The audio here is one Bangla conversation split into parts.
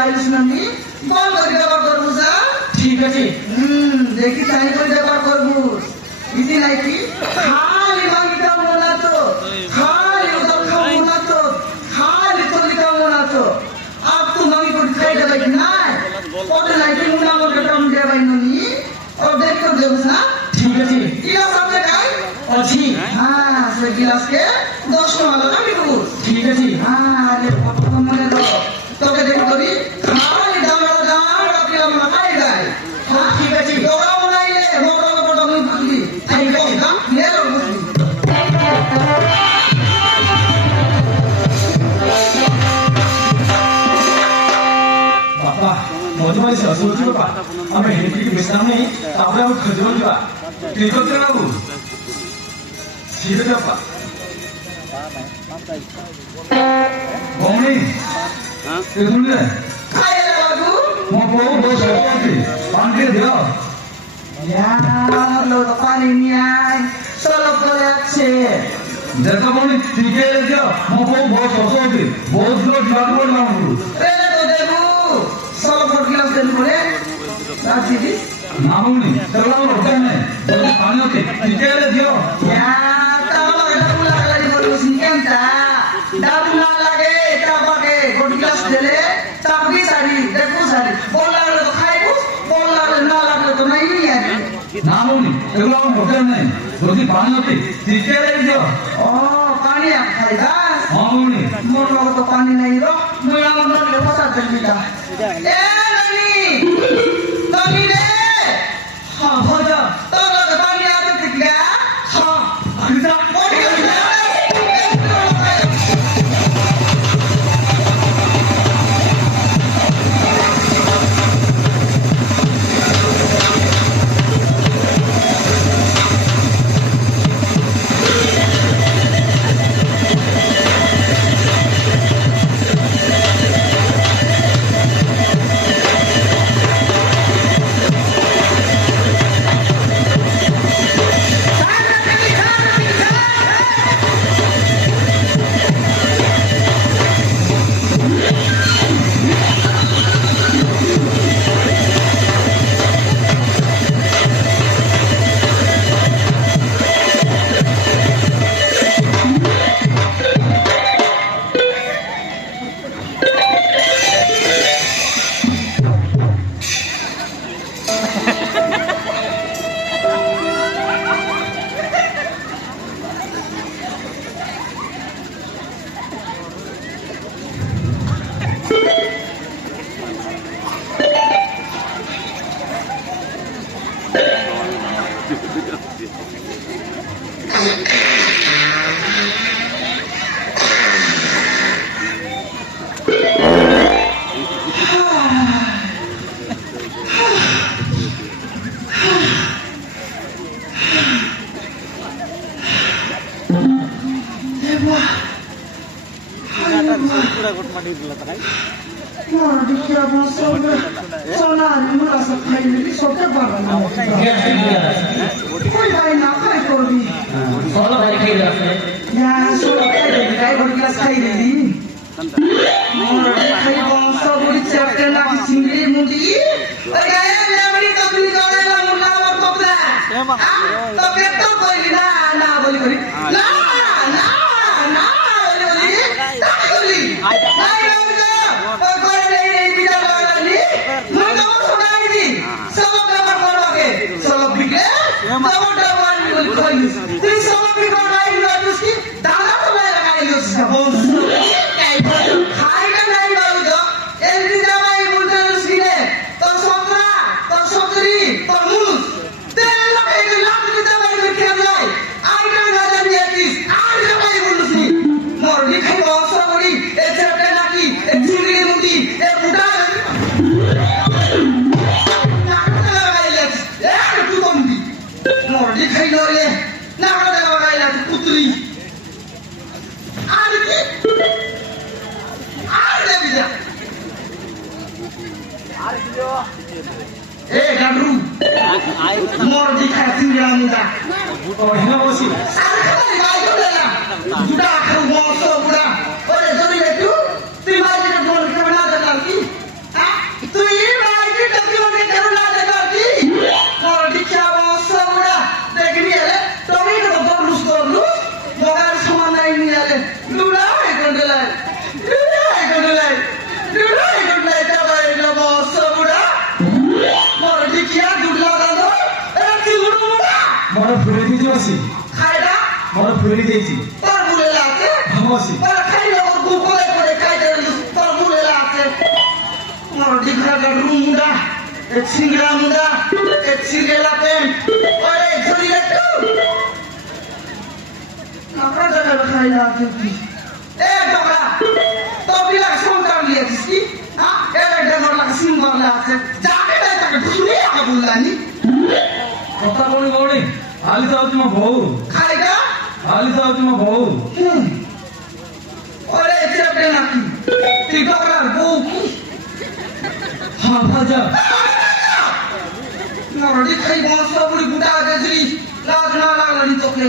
আইলুস নামি বল করে ব্যবহার করবো যা ঠিক আছে দেখি চাই করে ব্যবহার করবো ইতি নাকি খালি মাংটা মনে তো খালি উদর খাও মনে তো খালি চলি খাও মনে তো আপ তো মাংি করে খাই দেবে কি নাই ওটা নাকি মনে আমার কাটা আমি দেবাই ননি ও দেখ তো দেব না ঠিক আছে গিলাস আপনি খাই অছি হ্যাঁ সে গিলাসকে 10 টাকা আমি দেবো ঠিক আছে আরে বাবা মনে লো তোকে দেখি করি খালি দামড়া পিলাম না খাই দেয় ঠিক আছে তোরা মনাইলে মোটা মোটা মুই বুঝলি এই কথা নেলো বুঝলি বাবা মজমাই সসুজি বাবা আমি হেঁটে বেসামনে তারপরে আমি খুঁজে দিবা ঠিক আছে বাবু ঠিক আছে বাবা বমনি কে শুনলে খাই রে বাবু মো বউ বউ সরকারি পানি দিও লো পানি নিয়ে সলপ করে আছে দেখো বমনি টিকে দিও মো বউ বউ সরকারি বহুত লোক লাগবে না আমু রে তো দেবু সলপ করে গিলাস দেন করে রাজি দি নামুনি তেলা ওটা নে পানি ওকে টিকে দিও তাহলে এটা মুলা লাগি বলবো সিকেনটা দাদু না লাগে তাবাকে গোট গিলাস দিলে চাপি সারি দেখু সারি বল লাগলে তো খাইবো বল লাগলে না লাগলে তো নাই নিয়ে নামুনি তেলা ওটা নে যদি পানি ওকে টিকে দিও ও পানি আপ খাইবা নামুনি মোর লগে তো পানি নাই রো মুই আমার লগে কথা দিলবিটা এ নানি রে হ্যাঁ ভাজা তোর লগে পানি আতে তিকা হ্যাঁ আরিদা ওরে मोर दिखा सिंगला मुदा Oh, ini apa sih? Ada kali bayu dah. Budak aku motor budak. Ore jori itu, terima kasih ମାଉସୀ ଖାଇଲା ମୋର ଫେରି ଦେଇଛି তোর বুলেলা আছে ହଁ ମାଉସୀ তোর খাইলে ওর গুগলে করে খাইতে তোর বুলেলা আছে মোর ডিঘরা গা রুমুডা এ সিংড়া মুডা এ সিগেলা পেন ওরে ঝুলিলে তো আমরা জায়গা খাইলা আছে কি এ ডগরা তো বিলা সন্তান লিয়েছিস কি হ্যাঁ এ ডগরা সিংবালা আছে যাকে দেয় তাকে ঢুসুনি আগে বুলানি କଥା କହୁନି କହୁନି ଆଲି ତ ହଉଛି ମୋ ବୋଉ খাইগা ଆଲି ତ ହଉଛି ମୋ ବୋଉ ওরে চেপে নাকি তুই ডগরার বউ কি ହଁ ଭାଉଜ নরডি খাই বংশ বুড়ি বুড়া গেছি লাজ না লাগলি তোকে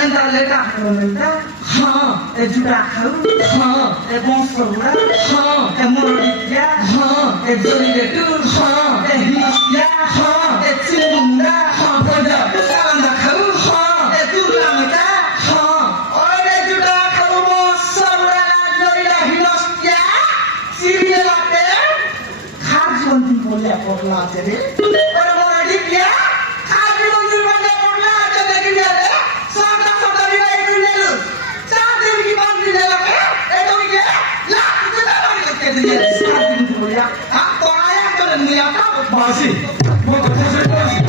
এন্টা লেটা খাইটা ହଁ এ জুড়া খাও ହଁ এ বংশ বুড়া ହଁ এ মরডি দিয়া ହଁ এ জলি লেটু ହଁ এ হিনস্তিয়া ହଁ এ চিমুন্ডা ହଁ ভাউଜ সালান্দা খাও ହଁ এ তুলামটা ହଁ ওরে জুড়া খাও বংশ বুড়া জলিলা হিনস্তিয়া সিরিয়ালাতে খাজ বন্দি বলে পড়লা আছে রে ওরে মরডি দিয়া খাজ বন্দি বলে পড়লা আছে দেখি রে সদা সদা বিলাই কইলেলু চার দিন কি বাদ দিলে লাগে এ তুমি কে লাখ টাকা বাড়ি করতে দিয়ে সাত দিন বলিয়া আ তো আয়া করে নিয়া তা ମାଉସୀ ମୋ କଥା ଶୁଣି ମାଉସୀ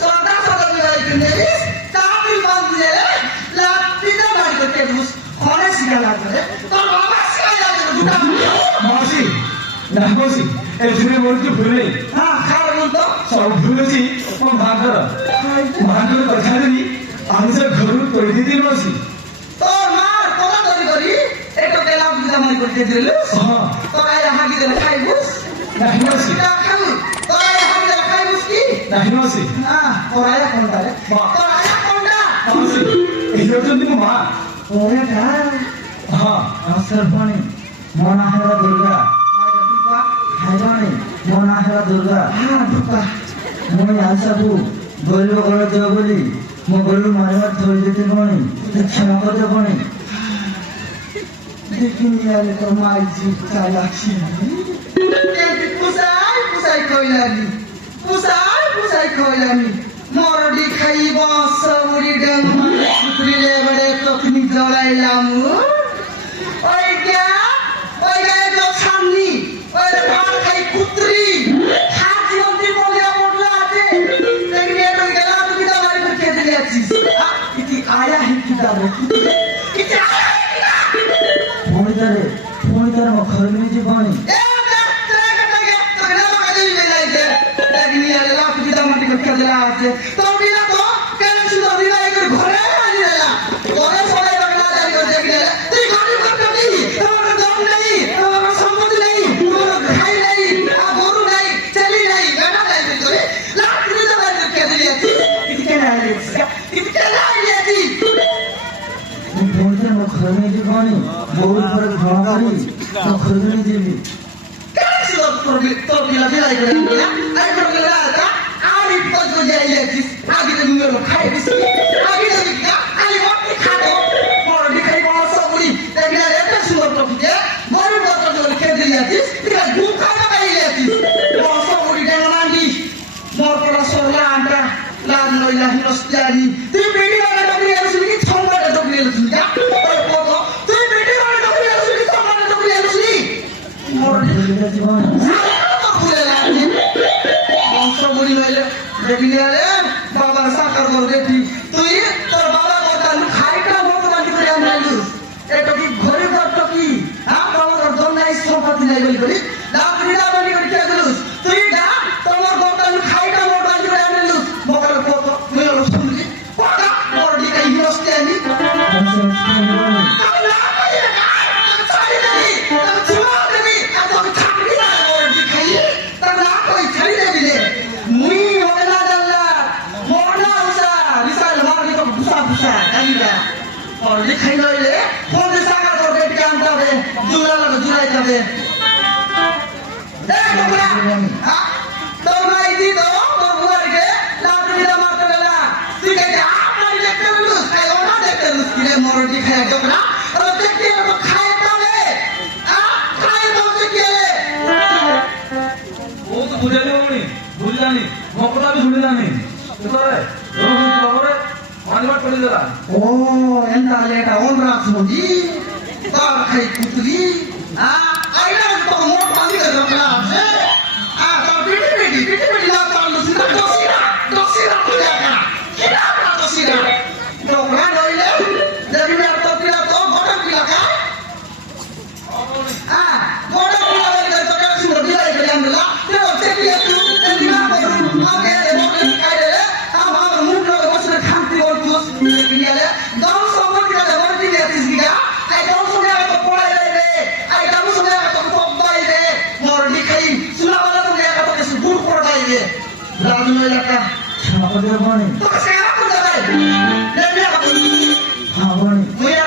সদা সদা বিলাই কইলে চার দিন বাদ দিলে লাখ টাকা বাড়ি করতে দুস খনে শিখা লাগবে তোর বাবা শিখা লাগবে দুটা ମାଉସୀ ନା ମାଉସୀ ଏଥିରେ ମୋର କିଛି ଭୁଲ ନାହିଁ হ্যাঁ খার বলতো ସବୁ ଭୁଲ ଅଛି ମୋ ମାଙ୍କର ମାଙ୍କର କଥା ଧରି ଆମିଷ ଘରୁ ତୋଳି ଦେଇଥିଲି ମାଉସୀ তোর মার তোরা তৈরি করি একটু তেলা বুঝা মনে করতে দিল ହଁ তোরা হাগি দিলে খাইবুস ନାହିଁ ମାଉସୀ সেটা খাবু তোরা হাগি দিলে খাইবুস কি ନାହିଁ ମାଉସୀ না তোরা কোনটা রে তোরা কোনটা ମାଉସୀ ଏହି ହେଉଛନ୍ତି ମୋ ମା ওরেটা ହଁ নমস্কার ফোনে ମୋ ନାଁ ହେଲା ଦୁର୍ଗା ଖାଇବାଣି ମୋ ନାଁ ହେଲା ଦୁର୍ଗା হ্যাঁ ঢুকা ମୁଁ ଆଶାକୁ ଗରିବ ଘର ଦେବ ବୋଲି ମୋ ଗରିବ ମାରିବାର ଥୋଇ ଦେଇଥିଲି ଭଉଣୀ କ୍ଷମା କରିଦେ ଭଉଣୀ দেখিনি আরে তোর মাই জিপ চালাচ্ছি এমনি পুসাই পুসাই কইলানি পুসাই কইলানি মরডি খাইব সবুরি ডেম পুত্রিলে বড়ে তখনি জড়াইলাম ওই গা তো সামনি ওই ভাত খাই পুত্রি হাত জীবন্তি বলিয়া পড়লা আছে দেখবি এত গেলা তুমি তো বাড়ি করে খেতে যাচ্ছিস ইতি আয়া হিকি দাও ইতি আয়া ଭଉଣୀ ତାରେ ମୋ ଘରେ ନେଇଛି ଭଉଣୀ ଭଉଣୀ ତାରେ ମୋ ଘରେ ନେଇଛି ଭଉଣୀ ବହୁତ ପରେ କ୍ଷମା କରି ମୋ ଘରେ ନେଇଯିବି বাবা সাকার করে দেখি তুই তোর বাবা কথা খাইটা মতো বাড়ি করে আনলু এটা কি ঘরে ঘরটা কি হ্যাঁ তোমার জন্য এই সম্পত্তি নাই বলি বলি লাভরিটা বাড়ি করে কে দিলুস তুই যা তোমার কথা খাইটা মতো বাড়ি করে আনলু মকালে কত মুই হলো শুনলি কথা বড় দিকে হিরস্তে আনি খাই লইলে ফোন সাকা করবে আনতে হবে জুড়া লাগে জুড়াই যাবে Eh, tombra. Ah, tombra ini to, tombra ke, lalu kita makan lah. Tiga jam, hari lekter lulus, kayak orang lekter lulus, kita mau di kaya tombra. Kalau tekir apa kaya tahu ah, kaya tahu tekir. ও তো বুঝালি আমি বুঝলানি মকটা আমি শুনিলানি তোরে রোহিত বাবরে মানিবার করে দিলা Oh, entah leka orang semudi, tar kai putri. Ah, aina to mau pagi ke dalam kelas. Ah, tapi piti lah kalau sudah dosira punya kan. Kita apa dosira? Tombra doile, jadi biar tombra to, bodoh bila kan? Ah, bodoh bila lagi to kan sudah bila lagi yang bila. Terus dia tu, dia baru, oke, bodoh kaya deh. Apa muda masuk kanti ortus, dia le. Dalam semua kita ada orang dia tisga. Dalam semua kita pulai deh. Dalam semua kita top dai deh. Mau dikai, sudah mana tu dia kata kesebut pulai deh. Lalu mereka, ক্ষমা করে দেবো নি tu sekarang pun dah deh. Dan dia apa? হ্যাঁ বনি Muya